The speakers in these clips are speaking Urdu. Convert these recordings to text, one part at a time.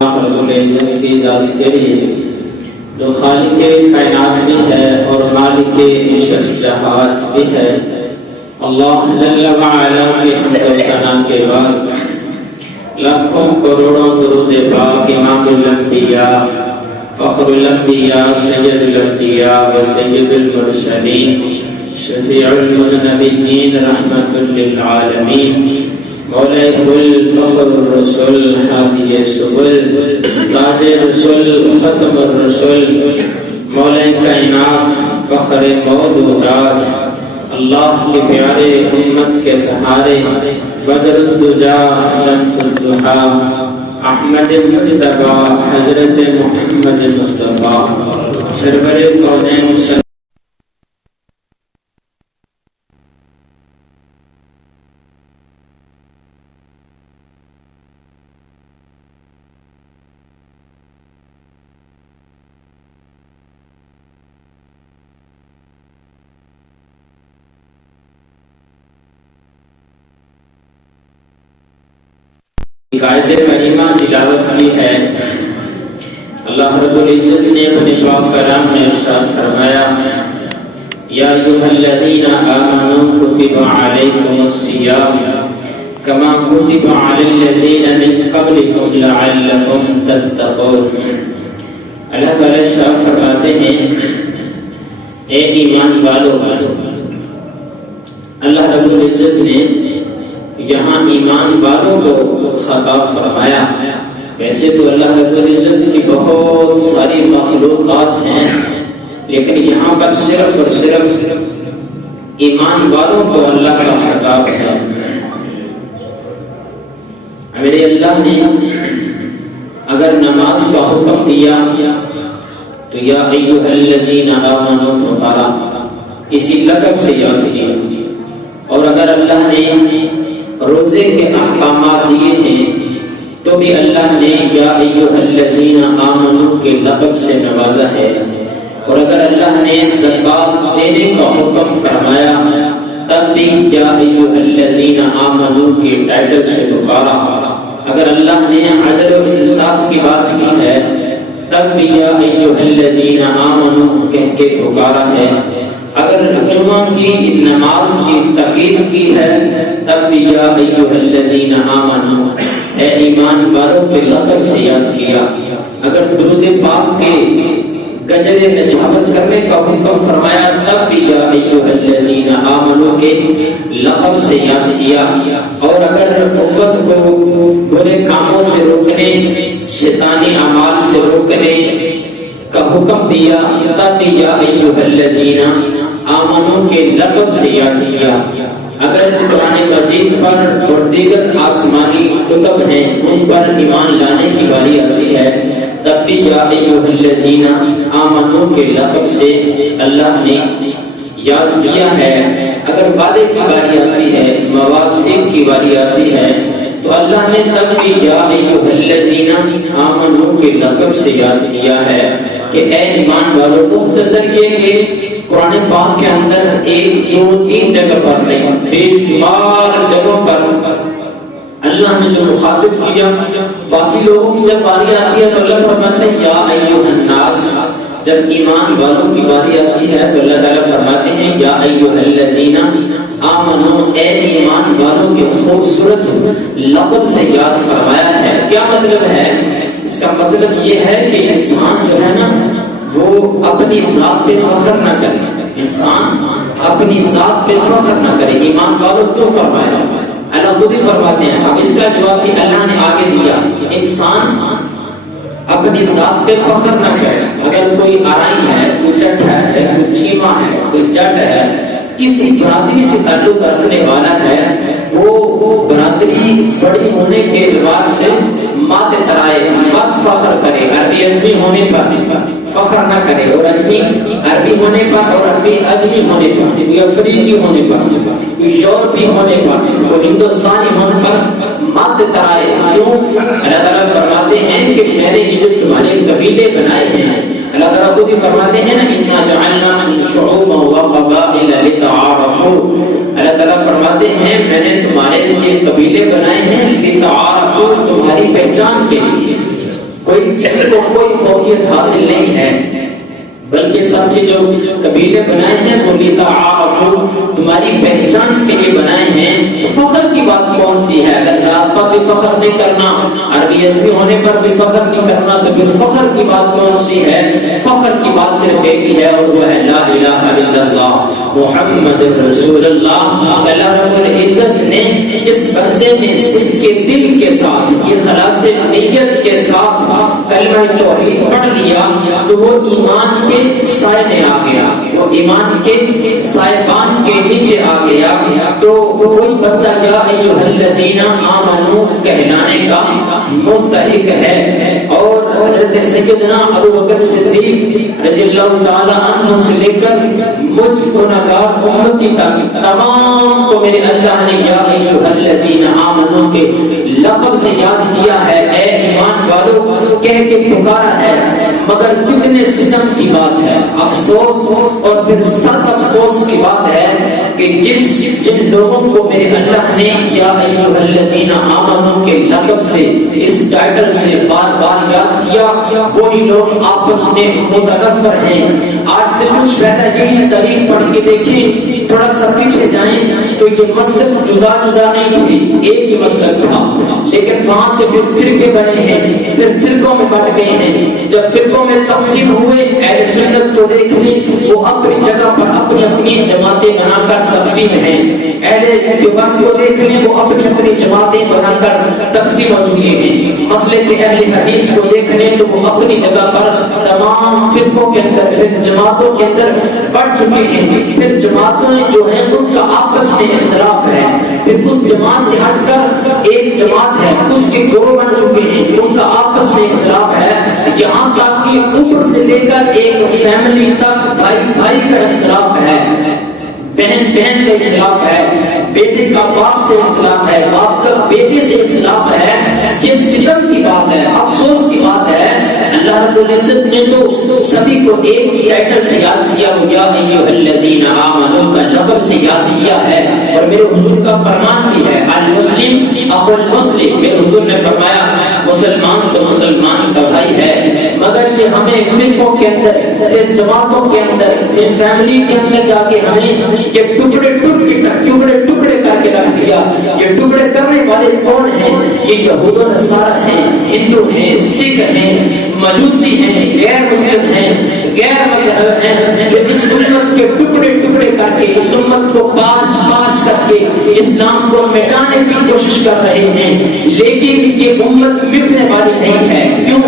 رب العزت کی ذات کے لیے جو خالق کائنات بھی ہے اور مالک نشست جہات بھی ہے، اللہ جل وعلا کی حمد و ثنا کے بعد لاکھوں کروڑوں درود پاک امام الانبیاء فخر الانبیاء سید الانبیاء و سید المرسلین شفیع المذنبین رحمت للعالمین مولا کل فخر الرسول ہادی سبل تاج رسول ختم الرسول مولا کائنات فخر موجودات اللہ کے پیارے امت کے سہارے بدر الدجا شمس الضحا احمد مجتبی حضرت محمد مصطفیٰ سرور کونین آیت کریمہ تلاوت کی ہے۔ اللہ رب العزت نے اپنے پاک کلام میں ارشاد فرمایا یا ایھا الذین آمنوا کتب علیکم الصیام کما کتب علی الذین من قبلکم لعلکم تتقون۔ اللہ تعالی ارشاد فرماتے ہیں اے ایمان والو، اللہ رب العزت نے یہاں ایمان والوں کو خطاب فرمایا۔ ویسے تو اللہ رب العزت کی بہت ساری مخلوقات ہیں، لیکن یہاں پر صرف اور صرف ایمان والوں کو اللہ کا خطاب ہے۔ میرے اللہ نے اگر نماز کا حکم دیا تو یا ایھا الذین آمنوا فقرا اسی لفظ سے یاد کیا، اور اگر اللہ نے روزے کے احکامات دیے ہیں تو بھی اللہ نے یا ایھا الذین آمنوا کے لقب سے نوازا ہے، اور اگر اللہ نے زکوٰۃ دینے کا حکم فرمایا تب بھی یا ایھا الذین آمنوا کے ٹائٹل سے پکارا۔ اگر اللہ نے عدل و انصاف کی بات کی ہے تب بھی یا ایھا الذین آمنوا کہہ کے پکارا ہے۔ اگر جمعہ کی نماز کی تاکید کی ہے تب بھی یا ایھا الذین آمنوا اے ایمان والوں کے لقب سے یاد کیا۔ اگر درود پاک کے گجرے نچھاوت کرنے کا حکم فرمایا تب بھی یا ایھا الذین آمنوا کے لقب سے یاد کیا، اور اگر امت کو برے کاموں سے روکنے، شیطانی اعمال سے روکنے کا حکم دیا تب بھی یا ایھا الذین آمنوا کے لقب سے یاد کیا۔ اگر قرآن مجید پر اور دیگر آسمانی کتب ہیں ان پر ایمان لانے کی باری آتی ہے تب بھی یا ایھا الذین آمنوا کے لقب سے اللہ نے یاد کیا ہے۔ اگر وعدے کی باری آتی ہے، مواثیق کی باری آتی ہے تو اللہ نے تب بھی یا ایھا الذین آمنوا کے لقب سے یاد کیا ہے کہ اے ایمان والو، مختصر یہ کہ قرآن پاک کے اندر ایک دو تین جگہ پر نہیں، بے شمار جگہوں پر اللہ نے جو مخاطب کیا، باقی لوگوں کی جب باری آتی ہے تو اللہ فرماتے ہیں یا ایھا الناس، جب ایمان والوں کی باری آتی ہے تو اللہ تعالیٰ فرماتے ہیں یا ایھا الذین آمنوا اے ایمان والوں کے خوبصورت لقب سے یاد فرمایا ہے۔ کیا مطلب ہے اس کا؟ مطلب یہ ہے کہ انسان جو ہے نا وہ اپنی ذات پہ فخر نہ کرے، انسان اپنی ذات پہ فخر نہ کرے۔ ایمان والوں کیوں فرمایا؟ اللہ خود ہی فرماتے ہیں۔ اب اس کا جواب بھی اللہ نے آگے دیا، انسان اپنی ذات پہ فخر نہ کرے۔ اگر کوئی آرائی ہے، کوئی چٹھا ہے، کوئی چیما ہے، کوئی جٹ ہے، کسی برادری سے تعلق رکھنے والا ہے، وہ برادری بڑی ہونے کے اعتبار سے مات ترائے، مت فخر کرے، عربی اجمی ہونے پر فخر نہ کرے، اور اجمی عربی ہونے پر اور عربی اجمی ہونے پر، کوئی افریقی ہونے پر، کوئی یورپی ہونے پر، کوئی ہندوستانی ہونے پر مت ترائے۔ کیوں؟ اللہ تعالیٰ فرماتے ہیں کہ میں نے یہ جو تمہارے قبیلے بنائے ہیں، اللہ تعالیٰ خود ہی فرماتے ہیں نا اِنَّا جَعَلْنَاكُمْ شُعُوبًا وَقَبَائِلَ لِتَعَارَفُوا۔ اللہ تعالیٰ فرماتے ہیں میں نے تمہارے لیے قبیلے بنائے ہیں لِتَعَارَفُوا، تمہاری پہچان کے لیے۔ کوئی کسی کو کوئی فوقیت حاصل نہیں ہے، بلکہ سب کے جو قبیلے بنائے ہیں وہ لتعارفوا، تمہاری پہچان کے لیے بنائے ہیں۔ فخر کی بات کون سی ہے؟ اگر ذات پر بھی فخر نہیں کرنا، عربی اجمی ہونے پر بھی فخر نہیں کرنا، تو پھر فخر کی بات کون سی ہے؟ فخر کی بات صرف ایک ہی ہے، اور وہ ہے لا الہ الا اللہ محمد رسول اللہ۔ اللہ رب العزت نے اس بندے نے صدق کے دل کے ساتھ، یہ خلاص نیت کے ساتھ کلمہ توحید پڑھ لیا تو وہ ایمان کے سائے میں آ گیا، وہ ایمان کے سائبان کے نیچے آ گیا، تو کوئی بندہ یا ایھا الذین آمنو کہلانے کا مستحق ہے۔ اور حضرت سیدنا ابو بکر صدیق رضی اللہ تعالی عنہ سے لے کر مجھ گنہگار امتی تک تمام کو میرے اللہ نے یا ایھا الذین آمنو کے لقب سے یاد کیا ہے، اے ایمان والو کہہ کے پکارا ہے۔ مگر کتنے ستم کی بات ہے، افسوس اور پھر سخت افسوس کی بات ہے کہ جن لوگوں کو میرے اللہ نے یا ایھا الذین آمنو کے لقب سے، اس ٹائٹل سے بار بار یاد کیا، وہی لوگ آپس میں متنفر ہیں۔ آج سے کچھ پہلے یہی تاریخ پڑھ کے دیکھیں، تھوڑا سا پیچھے جائیں تو یہ مسلک جدا جدا نہیں تھی، ایک ہی مسلک تھا، لیکن وہاں سے پھر فرقے بنے ہیں، پھر فرقوں میں بٹ گئے ہیں۔ جب فرقوں میں تقسیم ہوئے، اہل سنت کو دیکھ لیں، وہ اپنی جگہ پر اپنی اپنی جماعتیں بنا کر تقسیم ہیں۔ اہل دیوبند کو دیکھ لیں، وہ اپنی اپنی جماعتیں بنا کر تقسیم ہو چکے ہیں۔ مسلک اہل حدیث کو دیکھ لیں تو وہ اپنی جگہ پر تمام فرقوں کے اندر، پھر جماعتوں کے اندر بٹ چکے ہیں۔ پھر جماعتیں جو ہیں ان کا آپس میں اختلاف ہے، پھر اس جماعت سے ہٹ کر ایک جماعت ہے، اس کے گروہ بن چکے ہیں، ان کا آپس میں اختلاف ہے، یہاں تک کہ اوپر سے لے کر ایک فیملی تک بھائی بھائی کا اختلاف ہے، بہن بہن کا اختلاف ہے، بیٹے کا باپ سے اختلاف ہے، باپ کا بیٹے سے اختلاف ہے۔ یہ ستم کی بات ہے، افسوس کی بات ہے۔ اللہ رب العزت نے تو سبھی کو ایک ٹائٹل سے یاد کیا، وہ یا ایھا الذین آمنو کا لقب سے یاد کیا ہے، اور میرے حضور کا فرمان بھی ہے المسلم اخو المسلم۔ میرے حضور نے فرمایا مسلمان تو مسلمان کا بھائی ہے، مگر یہ ہمیں فرقوں کے اندر، جماعتوں کے اندر، فیملی کے اندر جا کے ہمیں یہ ٹکڑے ٹکڑے کر کے رکھ دیا۔ یہ ٹکڑے کرنے والے کون ہیں؟ یہ یہود و نصارہ ہیں، ہندو ہیں، سکھ ہیں، مجوسی ہیں، غیر مسلم ہیں، غیر مذہب ہیں، جو اس امت کے ٹکڑے ٹکڑے کر کے، اس امت کو پاش پاش کر کے اسلام کو مٹانے کی کوشش کر رہے ہیں، لیکن یہ امت مٹنے والی نہیں ہے۔ کیوں؟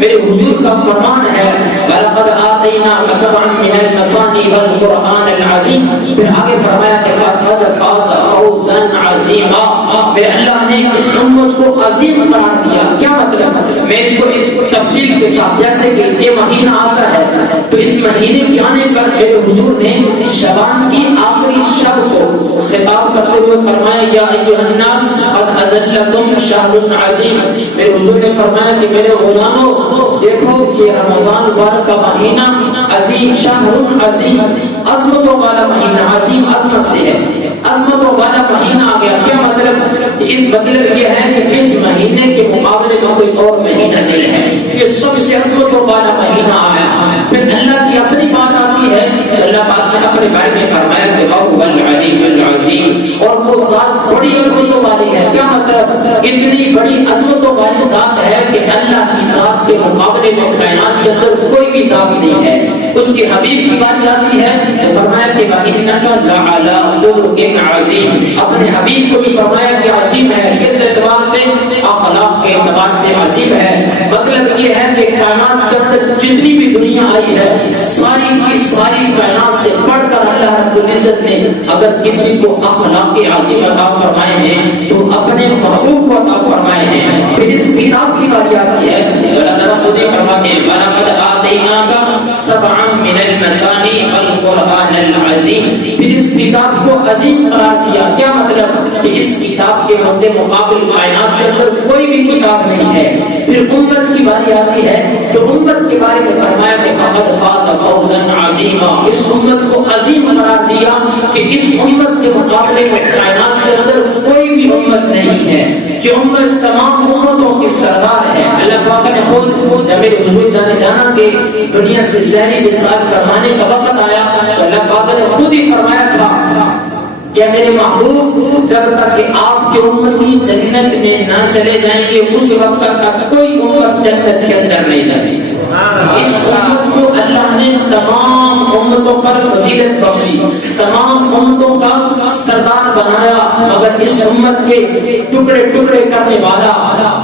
میرے حضور کا فرمان ہے وَلَقَدْ آتَيْنَاكَ سَبْعًا مِنَ الْمَثَانِي وَالْقُرْآنَ الْعَظِيمَ۔ پھر آگے فرمایا کہ فَقَدْ فَازَ فَوْزًا عَظِيمًا۔ میرے اللہ نے اس امت کو عظیم قرار دیا۔ کیا مطلب؟ میں اس کو تفصیل کے ساتھ، جیسے کہ یہ مہینہ آتا ہے تو اس مہینے کے آنے پر میرے حضور نے شعبان کی آخری شب کو خطاب کرتے ہوئے فرمایا یا ایھا الناس قد اذلکم شہر عظیم۔ میرے حضور نے فرمایا کہ میرے غلاموں دیکھو یہ رمضان مبارک کا مہینہ عظیم، شہر عظیم، عظمتوں والا مہینہ، عظیم عظمت سے ہے، عظمتوں والا مہینہ آ گیا۔ کیا مطلب؟ اس مطلب یہ ہے کہ اس مہینے کے مقابلے میں کوئی اور مہینہ نہیں ہے، یہ سب سے عظمتوں والا مہینہ آیا۔ پھر اللہ کی اپنی بات آتی ہے، اللہ پاک نے اپنے بارے میں فرمایا کہ وَهُوَ الْعَلِيُّ الْعَظِيمُ، اور وہ ذات بڑی عظمتوں والی ہے۔ کیا مطلب؟ اتنی بڑی عظمتوں والی ذات ہے کہ اللہ کی ذات کے مقابلے میں کائنات کے اندر کوئی بھی ذات نہیں ہے۔ اس کے حبیب کی باری آتی ہے تو فرمایا کہ وَإِنَّكَ لَعَلَىٰ خُلُقٍ عَظِيمٍ، اپنے حبیب کو بھی فرمایا کہ عظیم ہے، کس اعتبار سے؟ اخلاق کے اعتبار سے عظیم ہے۔ مطلب یہ ہے کہ کائنات کے اندر جتنی بھی دنیا آئی ہے، ساری کی ساری کائنات سے بڑھ کر اللہ رب العزت نے اگر کسی کو اخلاق عظیم عطا فرمائے ہیں تو اپنے محبوب کو عطا فرمائے ہیں۔ پھر اس کتاب کی باری آتی ہے، اللہ تعالیٰ خود ہی فرماتے ہیں وَلَقَدْ آتَيْنَاكَ سَبْعًا مِنَ الْمَثَانِي وَالْقُرْآنَ الْعَظِيمِ۔ پھر اس کتاب کو عظیم قرار دیا۔ کیا مطلب؟ کہ اس کتاب کے مد مقابل کائنات کے اندر کوئی بھی کتاب نہیں ہے۔ پھر امت کی باری آتی ہے تو امت کے بارے میں فرمایا کہ فَقَدْ فَازَ فَوْزًا عَظِيمًا، اس امت کو عظیم قرار دیا کہ اس امت کے مقابلے میں کائنات کے اندر کوئی بھی امت نہیں ہے۔ یہ امت تمام امتوں کی سردار ہے۔ اللہ پاک نے خود کہ دنیا سے زہری وصال فرمانے کا وقت آیا تو اللہ پاک نے خود ہی فرمایا تھا کہ میرے محبوب جب تک کہ آپ کے امتی جنت میں نہ چلے جائیں گے اس وقت تک کوئی امت جنت کے اندر نہیں جائے گی۔ اس امت کو اللہ نے تمام امتوں پر فضیلت بخشی، تمام امتوں کا سردار بنایا، مگر اس امت کے ٹکڑے ٹکڑے کرنے والا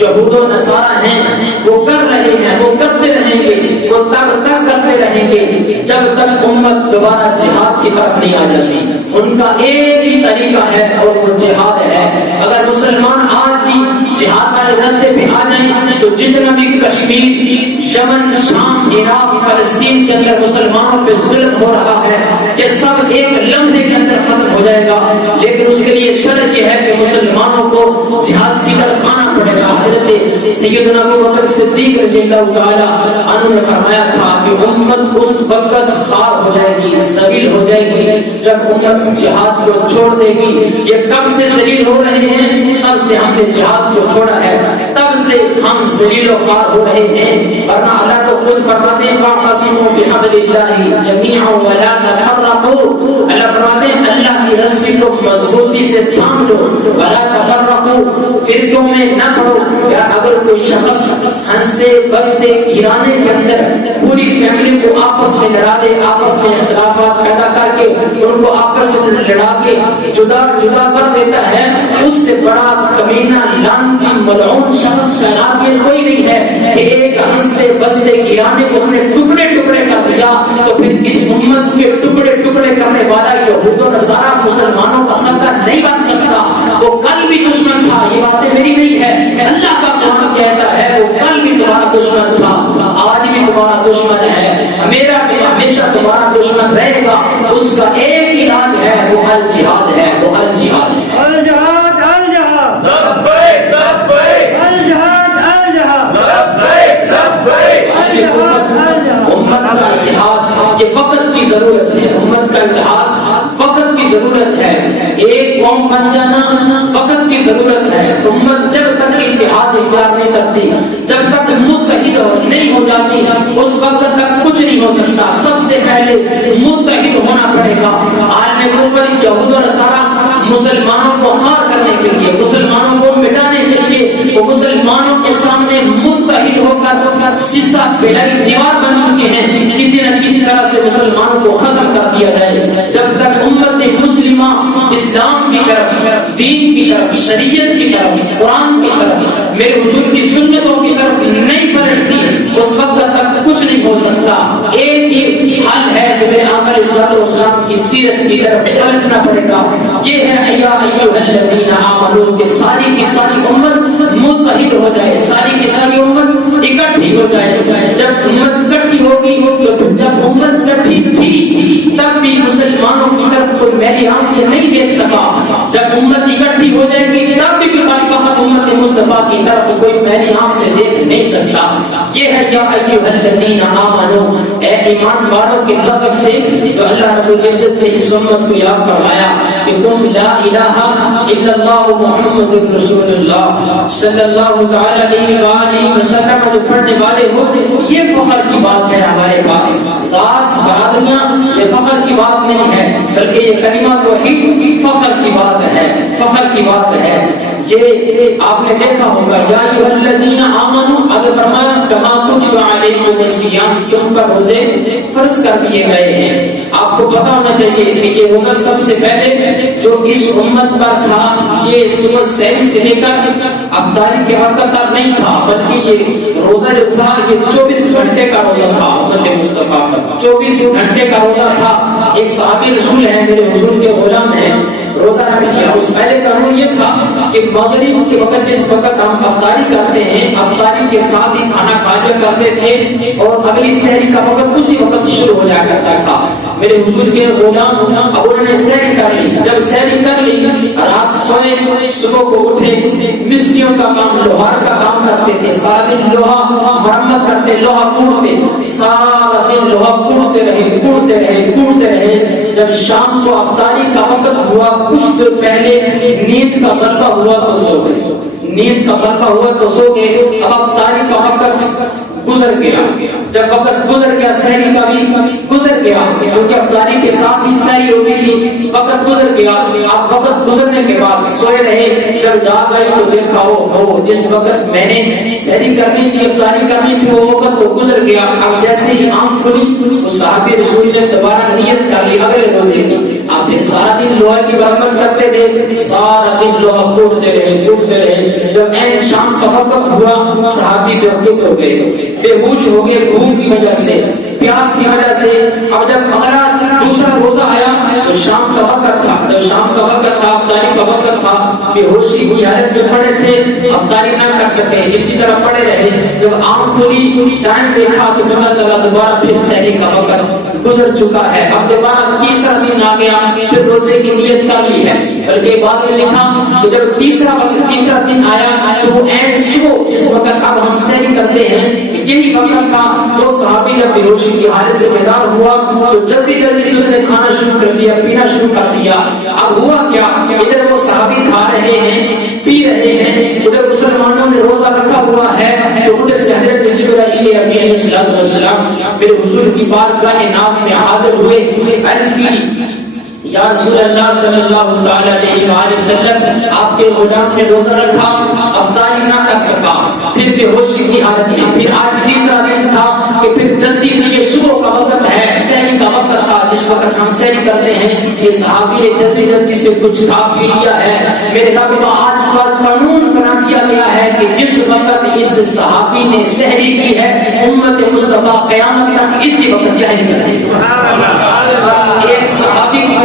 یہود و نصارہ ہیں، وہ کر رہے ہیں، وہ کرتے رہیں گے، وہ تب تک کرتے رہیں گے جب تک امت دوبارہ جہاد کی طرف نہیں آ جاتی۔ ان کا ایک ہی طریقہ ہے اور وہ جہاد ہے۔ اگر مسلمان آج بھی جہاد والے راستے پہ آ جائیں تو جتنا بھی کشمیر، یمن، شام، عراق، فلسطین کے اندر مسلمانوں پہ ظلم ہو رہا ہے یہ سب ایک لمحے کے اندر ختم ہو جائے گا، لیکن اس کے لیے شرط یہ ہے کہ مسلمانوں کو جہاد کی طرف آنا پڑے گا۔ حضرت سیدنا ابو بکر صدیق رضی اللہ تعالی عنہ نے فرمایا تھا کہ امت اس وقت خار ہو جائے گی، ذلیل ہو جائے گی جب امت جہاد کو چھوڑ دے گی۔ یہ کب سے ذلیل ہو رہے ہیں؟ تب سے ہم نے جہاد کو چھوڑا ہے، تب سے ہم ذلیل و خوار ہو رہے ہیں، ورنہ اللہ تو خود فرماتے ہیں وَاعْتَصِمُوا بِحَبْلِ اللَّهِ جَمِيعًا وَلَا تَفَرَّقُوا، اللہ فرماتے ہیں اللہ کی رسی کو مضبوطی سے تھام لو، وَلَا تَفَرَّقُوا، فرقوں میں نہ پڑو۔ یا اگر کوئی شخص ہنستے بستے گرانے کے اندر پوری فیملی کو آپس میں لڑا دے، آپس میں اختلافات پیدا کر کے ان کو آپس میں لڑا کے جدا جدا کر دیتا ہے، اس سے بڑا کمینہ لعنتی ملعون شخص کائنات میں کوئی نہیں ہے کہ ایک ہنستے بستے گرانے کو اس نے ٹکڑے ٹکڑے کر دیا تو پھر اس امت کے ٹکڑے ٹکڑے کرنے والا یہود و نصارہ مسلمانوں کا سردار نہیں بن سکتا۔ وہ کل بھی دشمن تھا، یہ باتیں میری نہیں ہے، اللہ کا قرآن کہتا ہے وہ کل بھی تمہارا دشمن تھا، آج بھی تمہارا دشمن ہے، میرا بھی ہمیشہ تمہارا دشمن رہے گا۔ اس کا ایک ہی علاج ہے، وہ الجہاد ہے، وہ الجہاد ہے۔ الجہاد الجہاد لبیک لبیک الجہاد الجہاد لبیک لبیک الجہاد الجہاد۔ امت کا اتحاد یہ وقت کی ضرورت ہے، امت کا اتحاد وقت کی ضرورت ہے، ایک قوم بن جانا وقت کی ضرورت ہے۔ امت جب تک اتحاد اختیار نہیں کرتی، جب تک متحد نہیں ہو جاتی، اس وقت تک کچھ نہیں ہو سکتا۔ سب سے پہلے متحد ہونا پڑے گا۔ عالم کفر یہود و نصارہ مسلمانوں کو خار کرنے کے لیے، مسلمانوں کو مٹانے کے لیے وہ مسلمانوں کے سامنے متحد ہو کر سیسا پلائی دیوار بن چکے ہیں، کسی نہ کسی طرح سے مسلمانوں کو ختم کر دیا جائے۔ جب تک امت مسلمہ اسلام کی طرف، دین کی طرف، شریعت کی طرف، قرآن کی طرف، میرے حضور کی سنتوں کی طرف نہیں پلٹتی، اس وقت تک کچھ نہیں ہو سکتا۔ ایک ہی حل ہے کہ میرے آقا علیہ الصلوۃ والسلام کی سیرت کی طرف پلٹنا پڑے گا، یہ ہے یا ایھا الذین آمنوا کہ ساری کی ساری امت متحد ہو جائے، ساری کی ساری امت اکٹھی ہو جائے۔ جب امت اکٹھی ہوگی تو جب امت اکٹھی تھی تب بھی مسلمانوں کی طرف کوئی میری آنکھ سے نہیں دیکھ سکا، جب امت اکٹھی ہو جائے گی تب بھی کوئی بات امت مصطفیٰ کی طرف کوئی میری آنکھ سے دیکھ نہیں سکتا۔ یہ ہے یا ایھا الذین آمنوا، اے ایمان والوں کے لقب سے تو اللہ رب العزت نے اس امت کو یاد فرمایا کہ تم لا الہ الا اللہ محمد رسول اللہ صلی اللہ تعالی علیہ وآلہ وسلم کو پڑھنے والے ہو، یہ فخر کی بات ہے ہمارے پاس۔ ذات برادریاں یہ فخر کی بات نہیں ہے، بلکہ یہ کلمہ توحید فخر کی بات ہے، فخر کی بات ہے۔ یہ آپ نے دیکھا ہوگا یا ایھا الذین آمنوا، اگر فرمایا کما کتب علیکم الصیام، تم پر روزے فرض کر دیے گئے ہیں۔ آپ کو پتا ہونا چاہیے کہ یہ روزہ سب سے پہلے جو اس امت پر تھا یہ صبح سحری سے لے کر افطاری کے وقت تک نہیں تھا، بلکہ یہ روزہ جو تھا یہ 24 گھنٹے کا روزہ تھا امت مصطفیٰ کا، 24 گھنٹے کا روزہ تھا۔ ایک صحابی رسول ہیں، میرے حضور کے غلام ہیں، روزہ رکھ لیا۔ اس پہلے قانون یہ تھا کہ مغرب کے وقت جس وقت ہم افطاری کرتے ہیں افطاری کے ساتھ ہی کھانا کھا لیا کرتے تھے اور اگلی سحری کا وقت اسی وقت شروع ہو جایا کرتا تھا۔ میرے حضور کے غلام اب انہوں نے سحری کر لی، جب سحری کر لی رات سوئے، صبح کو اٹھے، مستریوں کا کام لوہار کا کام کرتے تھے، سارا دن لوہا مرمت کرتے، لوہا کوڑتے، سارا دن لوہا کوڑتے رہے کوڑتے رہے کوڑتے رہے۔ جب شام کو افطاری کا وقت ہوا کچھ دیر پہلے نیند کا غلبہ ہوا تو سو گئے، نیند کا غلبہ ہوا تو سو گئے۔ اب افطاری کا وقت گزر گیا. جب وقت گزر گیا سحری کا بھی گزر گیا کیونکہ افطاری کے ساتھ ہی سحری ہوتی تھی. وقت گزر گیا. آپ وقت گزرنے کے بعد سوئے رہے. جب جاگ آئی تو دیکھا ہو جس وقت میں نے سحری کرنی تھی افطاری کرنی تھی وہ وقت تو گزر گیا. اب جیسے ہی آنکھ کھلی تو صحابی رسول نے دوبارہ نیت کر لی اگلے روزے کی. آپ پھر سارا دن لوہے کی برکت کرتے تھے. سارا دن لوہا کوٹتے رہے. جب عین شام کا وقت ہوا صحابی بے خود ہو گئے, بے ہوش ہو گئے بھوک کی وجہ سے, پیاس کی وجہ سے. اب جب اگلا دوسرا روزہ آیا تو شام کا وقت تھا. جب شام کا وقت تھا افطاری کا وقت تھا. بے ہوشی کی حالت میں پڑے تھے, افطاری نہ کر سکے, اسی طرح پڑے رہے. جب آنکھ کھلی ٹائم دیکھا تو پتہ چلا دوبارہ پھر سحری کا وقت گزر چکا ہے. اب دوبارہ تیسرا دن آ گیا, پھر روزے کی نیت کر لی ہے. بلکہ بعد میں لکھا کہ جب تیسرا دن آیا تو وہ عین صبح اس وقت اب ہم سحری کرتے ہیں یہی وقت تھا. وہ صحابی جب بے ہوشی کی حالت سے بیدار ہوا تو جلدی سے اس نے کھانا شروع کر دیا, پینا شروع کر دیا. اب ہوا کیا, ادھر وہ صحابی کھا رہے ہیں پی رہے ہیں, ادھر مسلمانوں نے روزہ رکھا ہوا ہے. تو ادھر سے حضرت جبرائیل امین علیہ السلام پھر حضور کی بارگاہ ناز میں حاضر ہوئے. عرض کی یا رسول اللہ صلی اللہ تعالی علیہ وآلہ وسلم آپ کے غلام نے روزہ رکھا افطاری نہ کر سکا, پھر بے ہوشی کی حالت میں. پھر آج تیسرا دن تھا کہ پھر جلدی سے یہ صبح کا وقت ہے, سحری کا وقت تھا جس وقت ہم سحری کرتے ہیں. یہ صحابی نے جلدی سے کچھ کھا پی لیا ہے. میرے رب کا آج کا قانون بنا دیا گیا ہے کہ جس وقت اس صحابی نے سحری کی ہے امت مصطفیٰ قیامت تک اسی وقت سحری کرے. ایک صحابی کی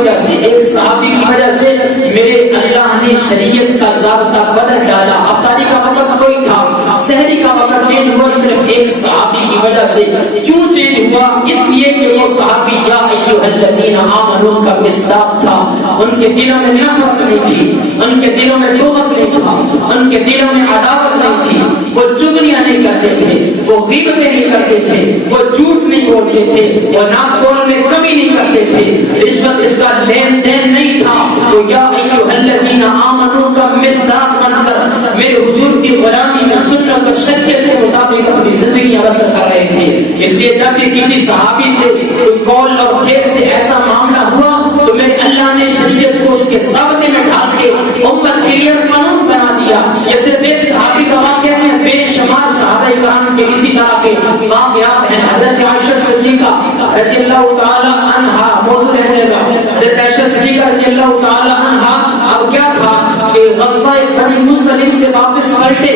وجہ سے میرے اللہ نے شریعت کا ضابطہ بدل ڈالا. افطاری کا وقت کوئی تھا, سحری کا وقت چینج ہوا صرف ایک صحابی کی وجہ سے. کیوں چینج ہوا؟ اس لیے کہ وہ صحابی یا ایھا الذین آمنوا کا مصداق تھا. ان کے دلوں میں نفرت نہیں تھی, ان کے دلوں میں بغض نہیں تھا, ان کے دلوں میں عداوت نہیں تھی. وہ چغلیاں نہیں کرتے تھے, وہ غیبتیں نہیں کرتے تھے, وہ جھوٹ نہیں بولتے تھے, وہ ناپ تول میں کمی نہیں کرتے تھے, رشوت اس کا لین دین نہیں تھا. تو یا ایھا الذین آمنوا کا مصداق بن کر میرے حضور کی غلامی میں سنت اور شریعت کے مطابق اپنی زندگی بسر کر رہے تھے. اس لیے جب بھی کسی صحابی سے کوئی قول اور فعل سے ایسا معاملہ ہوا تو میرے اللہ نے شریعت کو اس کے ضابطے میں ڈال کے امت کے لیے قانون بنا دیا. یہ صرف ایک صحابی کا واقعہ ہے, بے شمار صحابہ کرام کے اسی طرح کے واقعات ہیں. حضرت عائشہ صدیقہ رضی اللہ تعالی عنہا موضوع رہنے لگا. حضرت عائشہ صدیقہ رضی اللہ تعالی عنہا اب کیا تھا کہ غزوہ بنی مصطلق سے واپس پلٹے.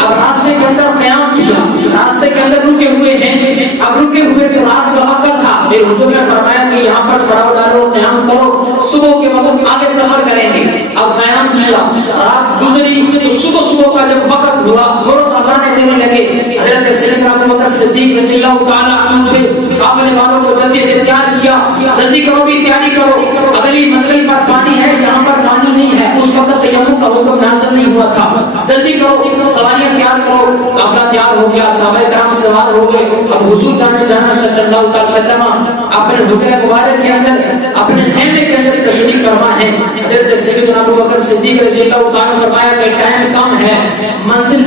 اب راستے کے اندر قیام کیا, راستے کے اندر رکے ہوئے ہیں. اب رکے ہوئے تو رات کا وقت تھا. میرے حضور نے فرمایا کہ یہاں پر پڑاؤ ڈالو, قیام کرو, صبح کے وقت آگے سفر کریں گے. اب قیام کیا, رات گزری تو صبح کا جب وقت ہوا لوگ اذانیں دینے لگے. حضرت سیدنا ابو بکر صدیق رضی اللہ تعالی عنہ نے قافلے والوں کو جلدی سے تیار کیا, جلدی کرو بھی تیاری کرو, اگلی منزل پر پانی ہے, یہاں پر پانی نہیں ہے. اس وقت تیمم کا حکم نازل نہیں ہوا تھا. جلدی کرو, سواریاں تیار کرو. قافلہ تیار ہو گیا, صحابہ کرام سوار ہو گئے. اب حضور جانا صلی اللہ علیہ وسلم اپنے حجرہ مبارک کے اندر اپنے خیمے کے اندر تشریف فرما ہے. حضرت سیدنا ابو بکر صدیق رضی اللہ تعالی فرمایا کہ ٹائم کم ہے,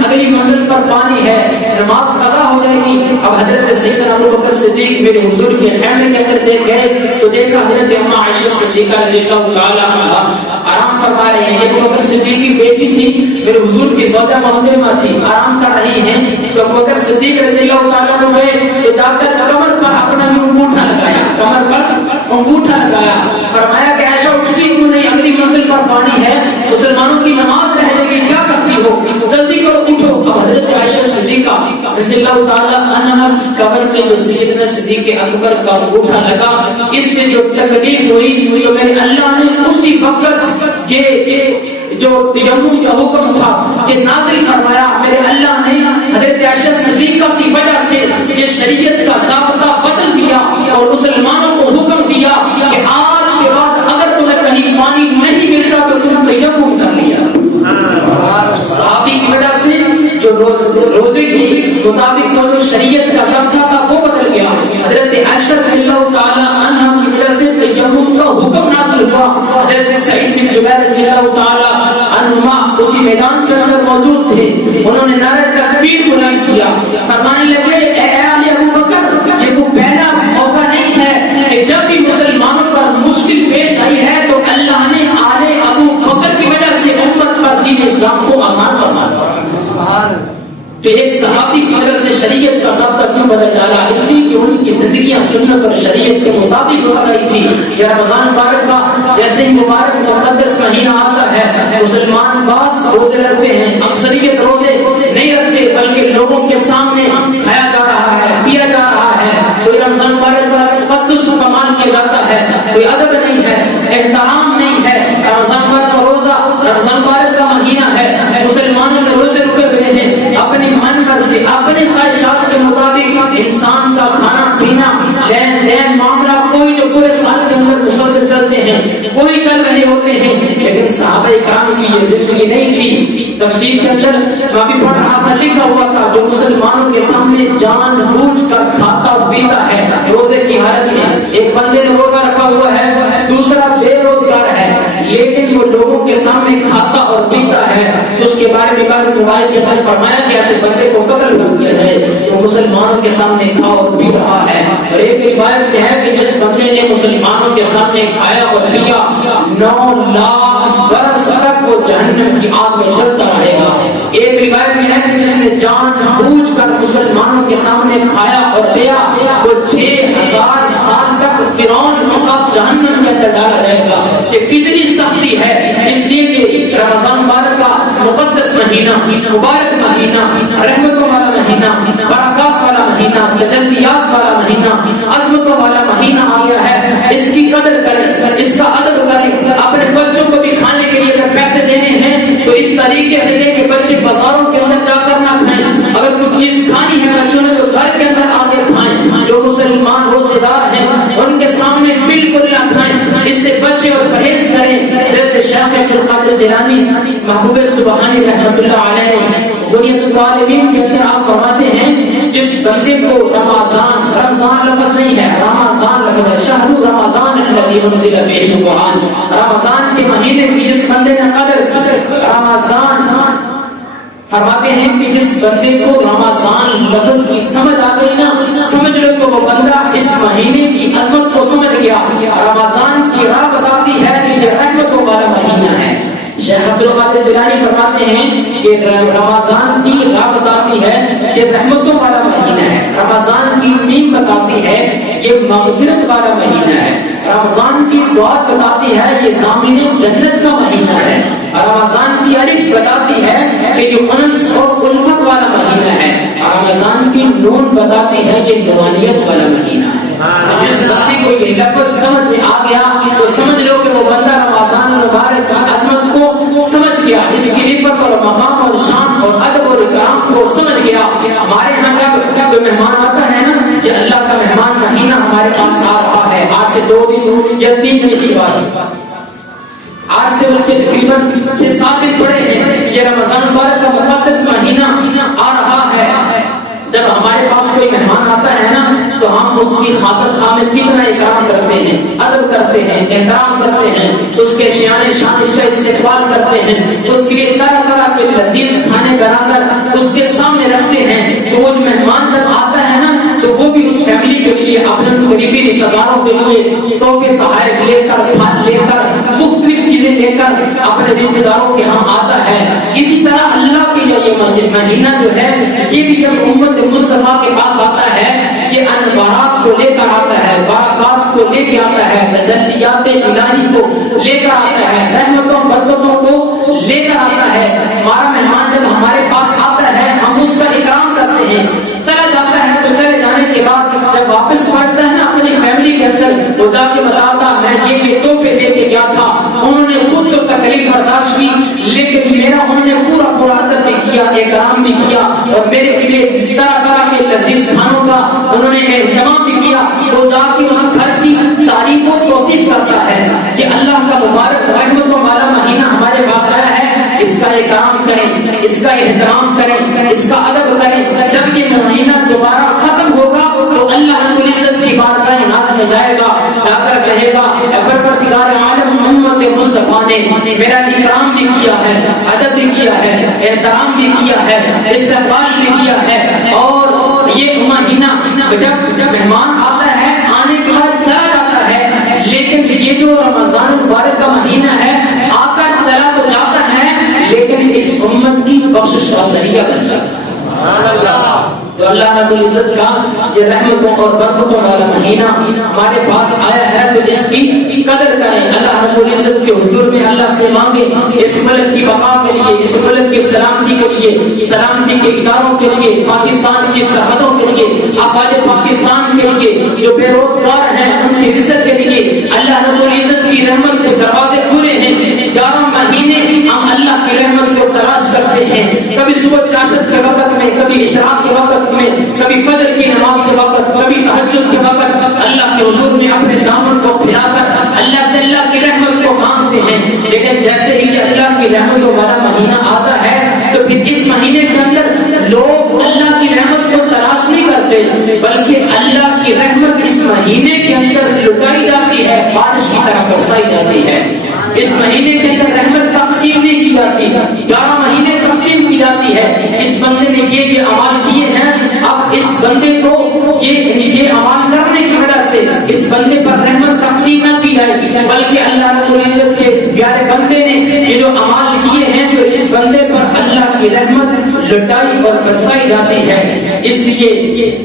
اگلی منزل پر پانی ہے, نماز قضا ہو جائے گی. اب حضرت سیدنا ابو بکر صدیق میرے حضور کے خیمے کے اندر دیکھ گئے تو دیکھا حضرت اماں عائشہ صدیقہ رضی اللہ تعالی عنہا آرام فرما رہے ہیں. ابو بکر صدیق کی بیٹی تھی, میرے حضور کی زوجہ محترمہ تھی, آرام کر رہی ہیں. تو ابو بکر صدیق رضی اللہ تعالی عنہ گئے تو جا کر کمر پر اپنا انگوٹھا لگایا, کمر پر انگوٹھا لگایا. فرمایا کہ عائشہ اٹھتی کیوں نہیں, اگلی منزل پر پانی ہے, مسلمانوں کی نماز رہ جائے گی, کیا کرتی ہو, جلدی کرو اٹھو. اب حضرت عائشہ صدیقہ رضی اللہ تعالی عنہا کی قبر میں جو سیدنا صدیق اکبر کا انگوٹھا لگا, اس سے جو تکلیف ہوئی تو میرے اللہ نے اسی وقت یہ جو تیمم کا حکم تھا کہ نازل فرمایا. میرے اللہ نے حضرت عائشہ صدیقہ کی وجہ سے یہ شریعت کا ضابطہ بدل دیا اور مسلمانوں کو حکم دیا کہ آج کے بعد اگر تمہیں کہیں پانی نہیں ملتا تو تم تیمم کر لیا. صحابی کی وجہ سے جو روزے کی مطابق جو شریعت کا ضابطہ تھا وہ بدل گیا. حضرت عائشہ رضی اللہ تعالی عنہا کی وجہ سے تیمم کا حکم نازل ہوا. حضرت سعید بن جبیر رضی اللہ تعالی عنہما اسی میدان کے اندر موجود تھے. انہوں نے نعرہ تکبیر بلند کیا, فرمانے لگے اے سے شریعت کا ضابطہ کیوں بدل ڈالا؟ اس لیے کہ ان کی زندگیاں سنت اور شریعت کے مطابق ہو رہی تھی. یہ رمضان مبارک کا جیسے ہی مبارک مقدس مہینہ آتا ہے مسلمان بعض روزے رکھتے ہیں، اکثریت روزے نہیں رکھتے بلکہ لوگوں کے سامنے کھایا جا رہا ہے، پیا جا رہا ہے. کوئی رمضان مبارک کا تقدس پمان کیا جاتا ہے، کوئی ادب نہیں ہے، احترام نہیں ہے. رمضان مبارک کا روزہ رمضان مبارک کا مہینہ ہے، مسلمانوں نے روزے رکھے ہوئے ہیں اپنی من مرضی اپنی خواہشات کے مطابق انسان کا کھانا پینا لین دین معاملہ کوئی جو پورے سال کے اندر مسلسل چلتے ہیں کوئی چل رہے ہوتے ہیں. لیکن صحابہ کرام کی یہ زندگی نہیں تھی. تفسیر کے اندر میں بھی پڑھ رہا تھا، لکھا ہوا تھا جو مسلمانوں کے سامنے جان بوجھ کر کھاتا اور پیتا ہے روزے کی حالت میں. ایک بندے نے روزہ رکھا ہوا ہے، دوسرا بے روزگار ہے، لیکن وہ لوگوں کے سامنے کھاتا اور پیتا ہے. اس کے بارے میں روایت کے بعد فرمایا کہ ایسے بندے کو قتل کر دیا جائے وہ مسلمانوں کے سامنے کھا اور پی رہا ہے. اور ایک روایت میں ہے کہ جس بندے نے مسلمانوں کے سامنے کھایا اور پیا 9 لاکھ برس تک وہ جہنم کی آگ میں جلتا رہے گا. ایک روایت میں ہے کہ جس نے جان بوجھ کر مسلمانوں کے سامنے کھایا اور پیا وہ 6000 سال تک فرعون کے ساتھ جہنم کے اندر ڈالا جائے گا. یہ کتنی سختی ہے، اس لیے کہ رمضان مبارک کا مقدس مہینہ، مبارک مہینہ، رحمتوں والا مہینہ، برکات والا مہینہ، تجلیات والا مہینہ، عظمتوں والا مہینہ آ گیا ہے. اس کی قدر کریں، اس کا ادب کریں. اپنے بچوں کو بھی کھانے کے لیے اگر پیسے دینے ہیں تو اس طریقے سے دیں کہ بچے بازاروں کے اندر جا کر نہ کھائیں. اگر کچھ چیز کھانی ہے بچوں نے تو گھر کے اندر آگے کھائیں. جو مسلمان روزے دار ہیں ان کے سامنے بالکل نہ کھائیں. اس سے بچے اور پرہیز کریں. شیخ عبد القادر جیلانی محبوب سبحانی رحمۃ اللہ علیہ غنیۃ الطالبین کے اندر آپ فرماتے ہیں جس بندے کو رمضان لفظ نہیں ہے، رمضان لفظ ہے، شہر رمضان الذی انزل فیہ القرآن. رمضان کے مہینے کی جس بندے نے قدر رمضان فرماتے ہیں کہ جس بندے کو رمضان لفظ کی سمجھ آ گئی نا، سمجھ لو کہ وہ بندہ اس مہینے کی عظمت کو سمجھ گیا. رمضان کی راہ بتاتی ہے کہ یہ رحمتوں والا مہینہ ہے. شیخ عبد القادر جیلانی فرماتے ہیں کہ رمضان کی راہ بتاتی ہے کہ رحمتوں والا مہینہ ہے. رمضان کی میم بتاتی ہے یہ مغفرت والا مہینہ ہے. رمضان کی دعا بتاتی ہے یہ ضامن جنت کا مہینہ ہے. رمضان کی الف بتاتی ہے کہ جو انس اور الفت والا مہینہ ہے. رمضان کی نون بتاتی ہے یہ نورانیت والا مہینہ ہے. جس بندے کو یہ لفظ سمجھ میں آ گیا تو سمجھ لو کہ وہ بندہ رمضان مبارک کی عظمت کو سمجھ گیا، اس کی رفت اور مقام اور شان اور ادب اور اکرام کو سمجھ گیا. ہمارے یہاں جب کوئی مہمان آتا ہے نا، کہ اللہ کا مہمان مہینہ ہمارے پاس آ رہا ہے، آج سے 2 دن یا 3 دن کی بات، آج سے ان کے تقریباً 6-7 دن پڑے ہیں. یہ رمضان مبارک کا مقدس مہینہ آ رہا ہے. جب ہمارے پاس کوئی مہمان آتا ہے نا تو ہم اس کی خاطر خواہ کتنا اکرام کرتے ہیں، ادب کرتے ہیں، احترام کرتے ہیں، اس کے شان شان اس کا استقبال کرتے ہیں، اس کے لیے طرح طرح کے لذیذ کھانے بنا کر اس کے سامنے رکھتے ہیں. تو وہ جو مہمان جب آتا ہے نا تو وہ بھی اس فیملی کے لیے اپنے قریبی رشتہ داروں کے لیے تحفے تحائف لے کر پھل لے کر مختلف چیزیں لے کر اپنے رشتہ داروں کے ہاں آتا ہے. اسی طرح اللہ کے لیے یہ مہینہ جو ہے یہ بھی جب امت مصطفیٰ کے پاس آتا ہے یہ انوارات کو لے کر آتا ہے، برکات کو لے کے آتا ہے، تجلیات الہی کو لے کر آتا ہے، رحمتوں برکتوں کو لے کر آتا ہے. ہمارا مہمان جب ہمارے پاس آتا ہے ہم اس کا اکرام کرتے ہیں. چلا جاتا ہے تو چلے جانے کے بعد جب واپس پلٹتا ہے نا اپنی فیملی کے اندر وہ جا کے بتاتا میں یہ تحفے لے کے گیا تھا، انہوں نے خود تو تکلیف برداشت کی لیکن میرا انہوں نے پورا ادب بھی کیا، اکرام بھی کیا اور میرے لیے طرح طرح کے لذیذ کھانوں کا انہوں نے اہتمام بھی کیا. وہ جا کے اس گھر کی تعریف و توصیف کرتا ہے کہ اللہ کا مبارک رحمتوں والا مہینہ ہمارے پاس آیا ہے، اس کا اکرام کریں، اس کا احترام کریں، اس کا ادب کریں. جب یہ مہینہ دوبارہ ختم ہوگا تو اللہ رب العزت کی بارگاہ ناز میں جائے گا، جا کر کہے گا پروردگار عالم محمد مصطفیٰ نے میرا اکرام بھی کیا ہے، ادب بھی کیا ہے، احترام بھی کیا ہے، استقبال بھی کیا ہے. اور یہ مہینہ جب مہمان آتا ہے آنے کے بعد چلا جاتا ہے، لیکن یہ جو رمضان مبارک کا مہینہ ہے آ کر چلا تو جاتا ہے لیکن اس امت کی بخشش کا ذریعہ بن جاتا ہے. تو تو اللہ رب العزت کا یہ رحمتوں اور برکتوں والا مہینہ ہمارے پاس آیا ہے تو اس کی قدر کریں. اللہ رب العزت کے حضور میں اللہ سے مانگیں اس ملک کی بقا کے لیے, اس ملک کی سلامتی کے لیے, سلامتی کے اداروں کے لیے, پاکستان کی سرحدوں کے لیے, افواج پاکستان کے لیے, جو بے روزگار ہیں ان کی رزق کے لیے. اللہ رب العزت کی رحمت کے دروازے کھلے ہیں. 11 مہینے ہم اللہ کی رحمت کو تلاش کرتے ہیں, کبھی صبح چاشت کے وقت میں, کبھی اشراق کے وقت میں, کبھی فجر کی نماز کے وقت, کبھی تہجد کے وقت اللہ کے حضور میں اپنے دامن کو پھیلا کر اللہ سے اللہ کی رحمت کو مانگتے ہیں. لیکن جیسے ہی اللہ کی رحمتوں والا مہینہ آتا ہے تو پھر اس مہینے کے اندر لوگ اللہ کی رحمت کو تلاش نہیں کرتے, بلکہ اللہ کی رحمت اس مہینے کے اندر لٹائی جاتی ہے, بارش کی طرح برسائی جاتی ہے. اس مہینے کے اندر رحمت تقسیم نہیں کی جاتی, 11 مہینے تقسیم کی جاتی ہے. اس بندے نے یہ اعمال کیے ہیں, اب اس بندے کو یہ اعمال کرنے کی وجہ سے اس بندے پر رحمت تقسیم نہ کی جائے, بلکہ اللہ رب العزت کے اس پیارے بندے نے یہ جو اعمال کیے ہیں تو اس بندے پر اللہ کی رحمت لٹائی اور برسائی جاتی ہے. اس لیے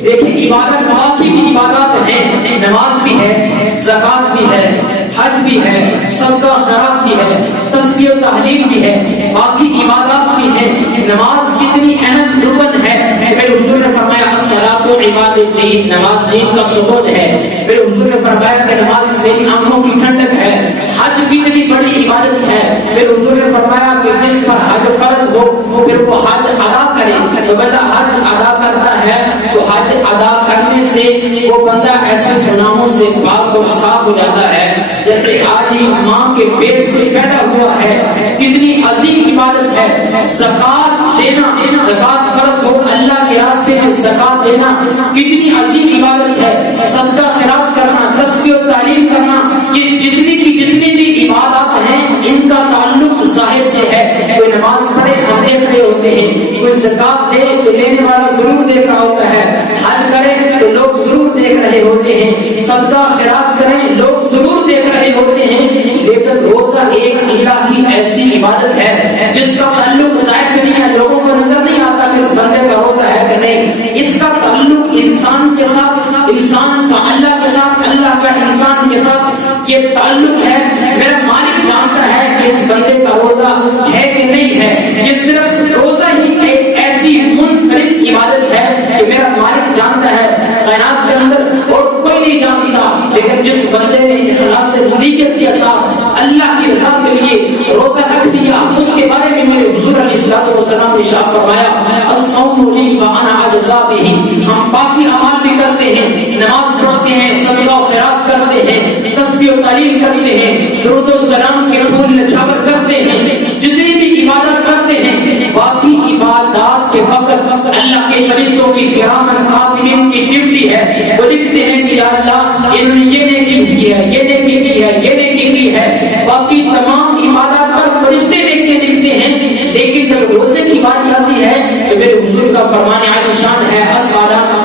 دیکھیں عبادت باقی کی عبادات ہیں, نماز بھی ہے, زکات بھی ہے, حج بھی ہے, صدقہ خیرات بھی ہے, تسبیح و تحلیل بھی ہے, باقی عبادات بھی ہیں. نماز کتنی اہم رکن ہے. میرے حضور نے فرمایا الصلاۃ عماد الدین, نماز دین کا ستون ہے. میرے حضور نے فرمایا کہ نماز میری آنکھوں کی ٹھنڈک ہے. حج کتنی بڑی عبادت ہے. میرے حضور نے فرمایا کہ جس پر حج فرض ہو پھر وہ حج ادا کرے. تو بندہ حج ادا کرتا ہے تو حج ادا کرنے سے وہ بندہ ایسے گناہوں سے پاک اور صاف ہو جاتا ہے جیسے آج ہی ماں کے پیٹ سے پیدا ہوا ہے. کتنی عظیم عبادت ہے. زکات دینا, زکات فرض ہو اللہ کے راستے میں زکات دینا کتنی عظیم عبادت ہے. صدقہ خیرات کرنا, تسبیح و تحلیل کرنا, یہ جتنی بھی عبادات ہیں ان کا تعلق ظاہر سے ہے. کوئی نماز پڑھے ہم دیکھ رہے ہوتے ہیں, کوئی زکات دے تو لینے والا ضرور دیکھ رہا ہوتا ہے, حج کرے تو لوگ ضرور دیکھ رہے ہوتے ہیں, صدقہ خیرات کریں لوگ ضرور دیکھ رہے ہوتے ہیں. لیکن روزہ ایک الہی ایسی عبادت ہے جس کا تعلق ظاہر سے نہیں ہے, لوگوں کو نظر نہیں آتا کہ اس بندے کا روزہ ہے کہ نہیں. اس کا تعلق انسان کے ساتھ, انسان کا اللہ کے ساتھ, اللہ کا انسان کے ساتھ یہ تعلق ہے. میرا مالک جانتا ہے کہ اس بندے کا روزہ ہے کہ نہیں ہے. یہ صرف روزہ ہی ایک ایسی منفرد عبادت ہے کہ میرا مالک جانتا ہے, کائنات کے اندر اور کوئی نہیں جانتا. لیکن جس بندے نے اخلاص سے نیت کے ساتھ اللہ کی رضا کے لیے روزہ رکھ دیا, اس کے بارے میں میرے حضور علیہ الصلوۃ والسلام نے ارشاد فرمایا الصوم لی وانا اجزا بہ. ہم باقی اعمال بھی کرتے ہیں, نماز پڑھتے ہیں, صدقہ و خیرات کرتے ہیں, تسبیح و تحلیل کرتے ہیں, درود و سلام کے پھول نچھاور کرتے ہیں, جتنی بھی عبادت کرتے ہیں, باقی عبادات کے وقت اللہ کے فرشتوں کی کرامن کاتبین کی ڈیوٹی ہے. وہ لکھتے ہیں کہ یا اللہ انہوں نے یہ نیکی کی ہے, یہ نیکی کی ہے, یہ نیکی کی ہے. باقی تمام عبادات پر فرشتے لکھتے ہیں. لیکن جب روزے کی باری آتی ہے تو میرے حضور کا فرمان عالی شان ہے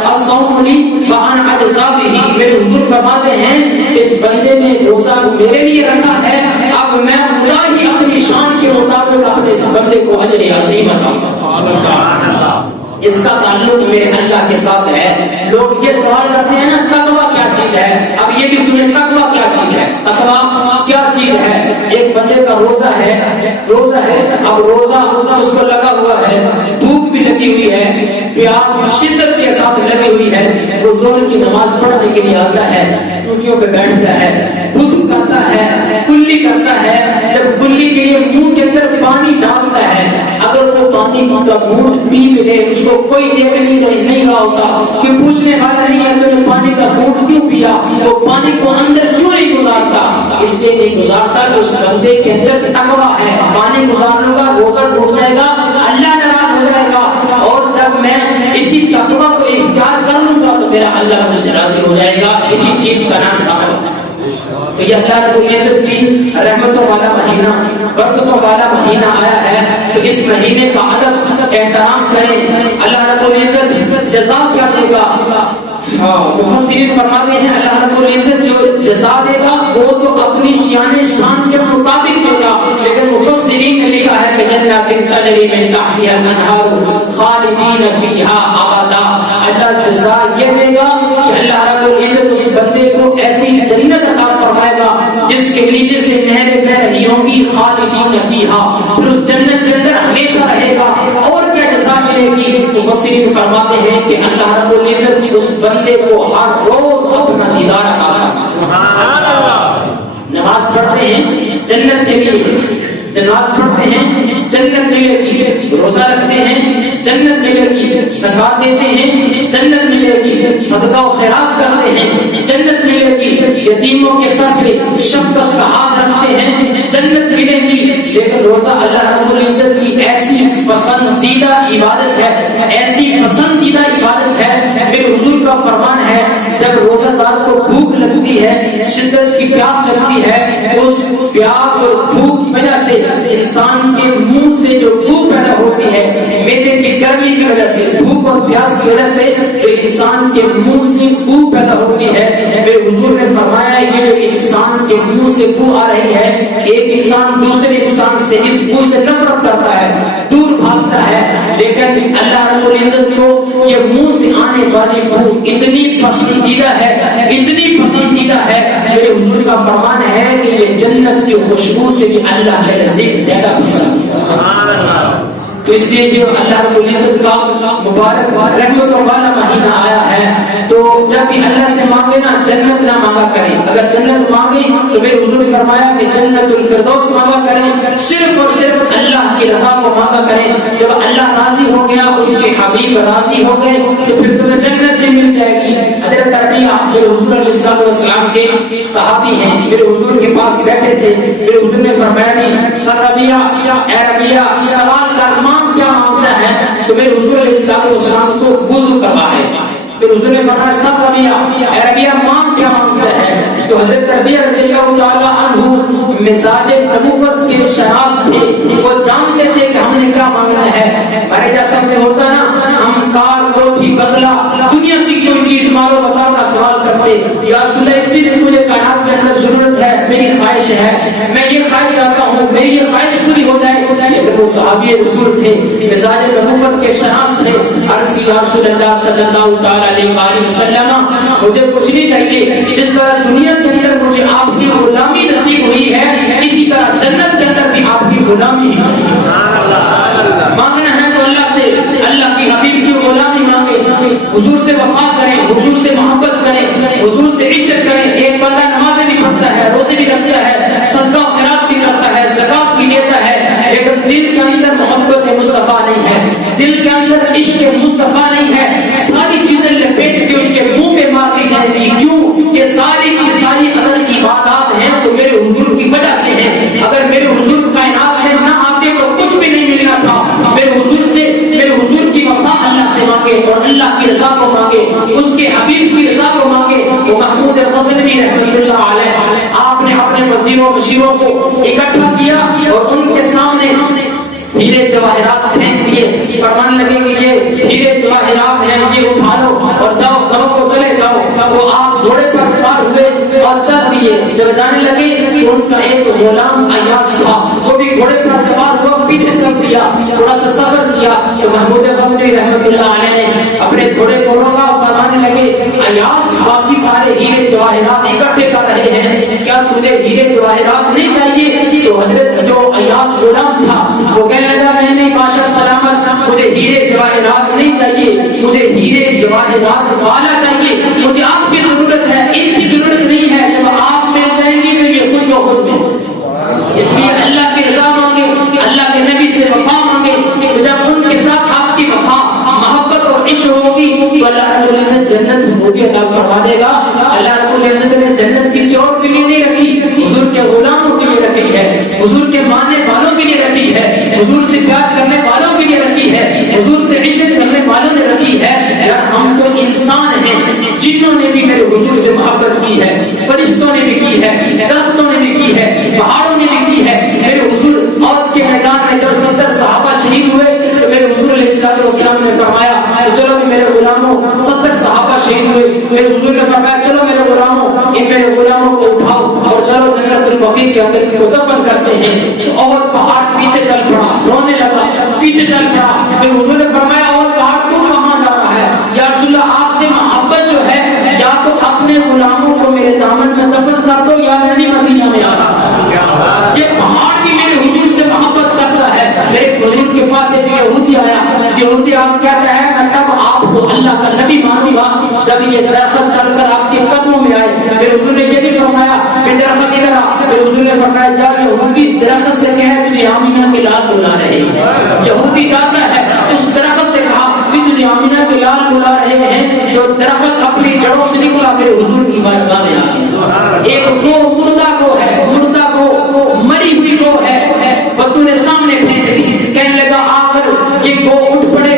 الصوم لی وانا اجزا بہ. میرے حضور فرماتے ہیں اس بندے نے روزہ میرے لیے رکھا ہے, اب میں خدا ہی اپنی شان کے مطابق اپنے اس بندے کو اجر عظیم عطا کروں. اس کا تعلق میرے اللہ کے ساتھ ہے. لوگ یہ سوال کرتے ہیں نا تقویٰ کیا چیز ہے. اب یہ بھی سنیں تقویٰ کیا چیز ہے, تقویٰ کیا چیز ہے. ایک بندے کا روزہ ہے, اب روزہ اس کو لگا ہوا ہے, بھوک بھی لگی ہوئی ہے, پیاس شدت کے ساتھ لگی ہوئی ہے. وہ ظہر کی نماز پڑھنے کے لیے آتا ہے, ٹوٹیوں پہ بیٹھتا ہے, وضو کرتا ہے, کلی کرتا ہے. جب کلی کے لیے منہ کے اندر پانی ڈالتا ہے, اگر وہ پانی کا منہ پی لے اس کو کوئی دیکھ نہیں رہا ہوتا کہ پوچھنے والا نہیں ہے تو یہ پانی کا گھونٹ کیوں پیا, وہ پانی کو اندر کیوں نہیں گزارتا. اس لیے نہیں گزارتا کہ اس بندے کے اندر تقویٰ ہے. پانی گزارنے کا روزہ ٹوٹ جائے گا, اللہ ناراض ہو جائے گا, اور جب میں اسی تقویٰ کو اختیار کر لوں گا تو میرا اللہ مجھ سے راضی ہو جائے گا. اسی چیز کا نام تقویٰ. تو یہ اللہ رب العزت کی رحمتوں والا مہینہ, برکتوں والا مہینہ آیا ہے تو اس مہینے کا ادب احترام کریں. اللہ رب العزت جزا کیا دے گا. مفسرین فرماتے ہیں اللہ رب العزت جو جزا دے گا وہ تو اپنی شان کے مطابق دے گا. لیکن مفسرین نے لکھا ہے کہ جنات تجری من تحتها الانہار خالدین فیہا ابدا. جزا یہ دے گا کہ اللہ رب العزت اس بندے کو ایسی جنت عطا فرمائے گا جس کے نیچے سے نہریں بہ رہی ہوں گی خالدین فیہا، پھر اس جنت کے اندر ہمیشہ رہے گا. اور کیا جزا ملے گی؟ مفسرین فرماتے ہیں کہ اللہ رب العزت اس بندے کو ہر روز اپنا دیدار عطا فرمائے. نماز پڑھتے ہیں جنت کے لیے، نماز پڑھتے ہیں جنت ملے گی، روزہ رکھتے ہیں جنت ملے گی، زکات دیتے ہیں جنت ملے گی، صدقہ و خیرات کرتے ہیں جنت ملے گی، یتیموں کے سر پہ شفقت کا ہاتھ رکھتے ہیں جنت ملے گی. لیکن روزہ اللہ رب العزت کی ایسی پسندیدہ عبادت ہے، ایسی پسندیدہ عبادت ہے. میرے حضور کا فرمان ہے جب روزہ دار کو بھوک لگتی ہے، شدت کی پیاس لگتی ہے، اس پیاس اور بھوک کی وجہ سے انسان کے منہ سے جو بو پیدا ہوتی ہے، معدے کی گرمی کی وجہ سے، بھوک اور پیاس کی وجہ سے جو انسان کے منہ سے بو پیدا ہوتی ہے، میرے حضور نے فرمایا یہ جو انسان کے منہ سے بو آ رہی ہے، ایک انسان دوسرے انسان سے اس بو سے نفرت کرتا ہے، دور بھاگتا ہے. لیکن اللہ رب العزت کو یہ منہ سے آنے والی بو اتنی پسندیدہ ہے، اتنی پسندیدہ ہے. میرے حضور کا فرمان ہے کہ یہ جنت کی خوشبو سے بھی اللہ کے نزدیک زیادہ پسند ہے. تو اس لیے جو اللہ رب العزت کا مبارک رحمت والا مہینہ آیا ہے، تو جب بھی اللہ سے مانگے نا جنت نہ مانگا کریں. اگر جنت مانگے تو میرے حضور نے فرمایا کہ جنت الفردوس مانگا کریں، صرف اور صرف اللہ کی رضا کو مانگا کریں. جب اللہ راضی ہو گیا، اس کے حبیب راضی ہو گئے، تو پھر تمہیں جنت بھی مل جائے گی. حضرت ربیعہ میرے حضور علیہ السلام کے صحابی ہیں، میرے حضور کے پاس بیٹھے تھے. میرے حضور نے فرمایا کہ سر ربیعہ، اے ربیعہ سوال کر کیا مانگتا ہے؟ تو میرے حضور علیہ السلام کو وضو کروا رہے تھے. پھر حضور نے فرمایا سب ربیعہ، اے ربیعہ مانگ کیا مانگتا ہے؟ تو حضرت ربیعہ رضی اللہ تعالی عنہ مزاج نبوت کے شناس تھے، وہ جانتے تھے کہ ہم نے کیا مانگنا ہے. ہمارے جیسا کہ ہوتا نا، ہم کار کوٹھی بدلا دنیا کی کوئی چیز مانگو بتاؤ کا سوال کرتے، یا رسول اللہ اس چیز کی مجھے کائنات کے اندر ضرورت ہے، میری خواہش ہے، میں یہ خواہش چاہتا ہوں، میری یہ خواہش پوری ہو جائے. لیکن وہ صحابی رسول تھے، مزاج نبوت کے شناس تھے. عرض کی یا رسول اللہ صلی اللہ تعالی علیہ وآلہ وسلم، مجھے کچھ نہیں چاہیے، جس طرح دنیا کے اندر مجھے آپ کی غلامی نصیب ہوئی ہے، اسی طرح جنت کے اندر بھی آپ کی غلامی ہی چاہیے. مانگنا ہے تو اللہ سے، اللہ کی حبیب کی غلامی مانگے، حضور سے وفا کریں، حضور سے محبت کریں، حضور سے عشق کریں. ایک بندہ نمازیں بھی پڑھتا ہے، روزے بھی رکھتا ہے، صدقہ و خیرات بھی کرتا ہے، زکات بھی دیتا ہے، لیکن دل کے اندر محبت مصطفیٰ نہیں ہے، دل کے اندر عشق مصطفیٰ نہیں ہے. ساری چیزیں لپیٹ کے اس کے منہ پہ مار دی جائیں گی. کیوں؟ یہ ساری کی ساری قدر عبادات ہیں تو میرے حضور کی وجہ سے ہیں. اگر میرے حضور کائنات میں نہ آتے تو کچھ بھی نہیں ملنا تھا. میرے حضور سے، میرے حضور کی وفا اللہ سے مانگے اور اللہ کی رضا کو مانگے، اس کے حبیب کی رضا کو مانگے. وہ محمود غزنوی رحمۃ اللہ علیہ، آپ نے اپنے وزیروں مشیروں کو اکٹھا کیا اور ان کے سامنے ہیرے جواہرات پھینک دیے. فرمان لگے کہ یہ ہیرے جواہرات ہیں، یہ اٹھا لو اور جاؤ، گھروں کو چلے جاؤ. وہ آپ گھوڑے پر سوار ہوئے اور چل دیے. جب جانے لگے کہ ان کا ایک غلام ایاس تھا، وہ بھی گھوڑے پر سوار ہوا پیچھے چل دیا، تھوڑا سا صبر کیا. تو محمود غزنوی رحمۃ اللہ علیہ نے اپنے گھوڑے کو روکا اور فرمانے لگے ایاس، باقی سارے ہیرے جواہرات اکٹھے کر رہے ہیں، کیا تجھے ہیرے جواہرات نہیں چاہیے؟ تو حضرت جو ایاس غلام تھا وہ کہنے لگا میں نہیں بادشاہ سلامت، مجھے ہیرے جواہرات نہیں چاہیے، مجھے ہیرے جواہرات والا چاہیے. مجھے آپ کی ضرورت ہے، ان کی ضرورت نہیں ہے. جب آپ مل جائیں گے تو یہ خود بخود مل جائے. اس لیے اللہ کی رضا مانگے، اللہ کے نبی سے وفا مانگے. تو جب ان کے ساتھ آپ کی وفا، محبت اور عشق ہوگی تو اللہ رب العزت جنت حبوبی عطا فرما دے گا. اللہ رب العزت نے جنت کسی اور کے لیے نہیں رکھی، حضور کے غلاموں کے لیے رکھی ہے، حضور کے ماننے والوں کے لیے رکھی ہے، حضور سے پیار کرنے والوں کے لیے رکھی ہے، حضور سے عشق کرنے والوں نے رکھی ہے. ہم تو انسان ہیں، جنوں نے بھی میرے حضور سے محبت کی ہے، فرشتوں نے بھی کی ہے، درختوں نے بھی کی ہے، پہاڑوں نے بھی کی ہے. میرے حضور عہد کے میدان میں جب 70 صحابہ شہید ہوئے تو میرے حضور علیہ السلام نے فرمایا چلو میرے غلاموں، 70 صحابہ شہید ہوئے. میرے حضور نے فرمایا چلو میرے غلاموں، ان میرے غلاموں کو اٹھاؤ اور چلو جنت البقیع کے اندر کو دفن کرتے ہیں. تو عہد پہاڑ پیچھے چل پڑا، رونے لگا، پیچھے چل پڑا. میرے حضور نے فرمایا عہد پہاڑ تو کہاں جا رہا ہے؟ یا رسول اللہ آپ سے اپنے غلاموں کو میرے دامن میں دفن کر دو یا میں بھی مدینہ میں آ رہا. یہ پہاڑ بھی میرے حضور سے محبت کرتا ہے. میرے بزرگ کے پاس ایک یہودی آیا. یہودی آپ کہتا ہے میں تب آپ کو اللہ کا نبی مانوں گا جب یہ درخت چل کر آپ کے قدموں میں آئے. پھر حضور نے یہ بھی فرمایا کہ درخت ادھر آ. پھر حضور نے فرمایا جا یہودی درخت سے کہہ تجھے آمینہ کے لال بلا رہے ہیں. یہودی جاتا ہے اس درخت سے کہا کہ تجھے آمینہ کے لال بلا رہے ہیں. جو درخت اپنی جڑوں سے نکلا میرے حضور کی بارگاہ میں آ گیا. ایک وہ مردہ کو ہے, مردہ کو مری ہوئی کو ہے بدو نے سامنے پھینک دی. کہنے لگا آ کر یہ گو اٹھ پڑے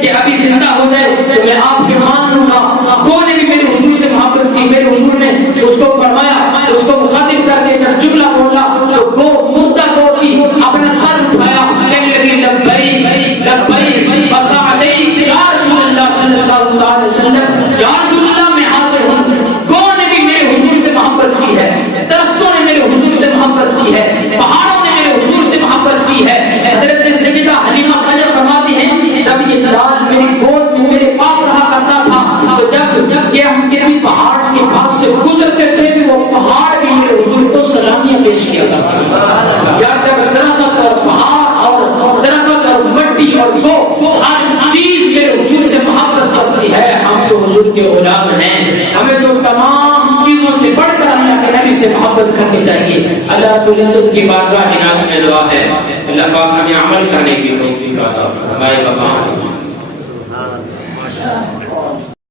کہ ابھی زندہ ہو جائے تو میں آپ کے مان لوں گا. گو نے بھی میرے حضور سے محبت کی. میرے حضور نے اس کو فرمایا, اس کو مخاطب کر کے جب جملہ بولا تو گو مردہ گو کی اپنا سر اٹھایا. کہنے لگی لبیک لبیک وسعدیک یا رسول اللہ صلی اللہ علیہ وسلم, یا رسول اللہ میں حاضر ہوں. گو نے بھی میرے حضور سے محبت کی ہے, درختوں نے میرے حضور سے محبت کی ہے, پہاڑوں نے میرے حضور سے محبت کی ہے. حضرت سیدہ حلیمہ سجد فرماتی ہیں جب یہ لال میری گود میں میرے پاس رہا کرتا تھا تو جب کہ ہم کسی پہاڑ کے پاس سے گزرتے تھے تو وہ پہاڑ بھی میرے حضور کو سلامیاں پیش کیا کرتا تھا. یار جب درخت اور پہاڑ اور درخت اور مٹی اور گو ہر چیز میرے حضور سے محبت کرتی ہے. ہم تو حضور کے غلام ہیں, ہمیں تو تمام چیزوں سے بڑھ کر اللہ کے نبی سے محبت کرنی چاہیے. اللہ رب العزت کی بارگاہ ناز میں دعا ہے اللہ پاک ہمیں عمل کرنے کی توفیق عطا فرمائے.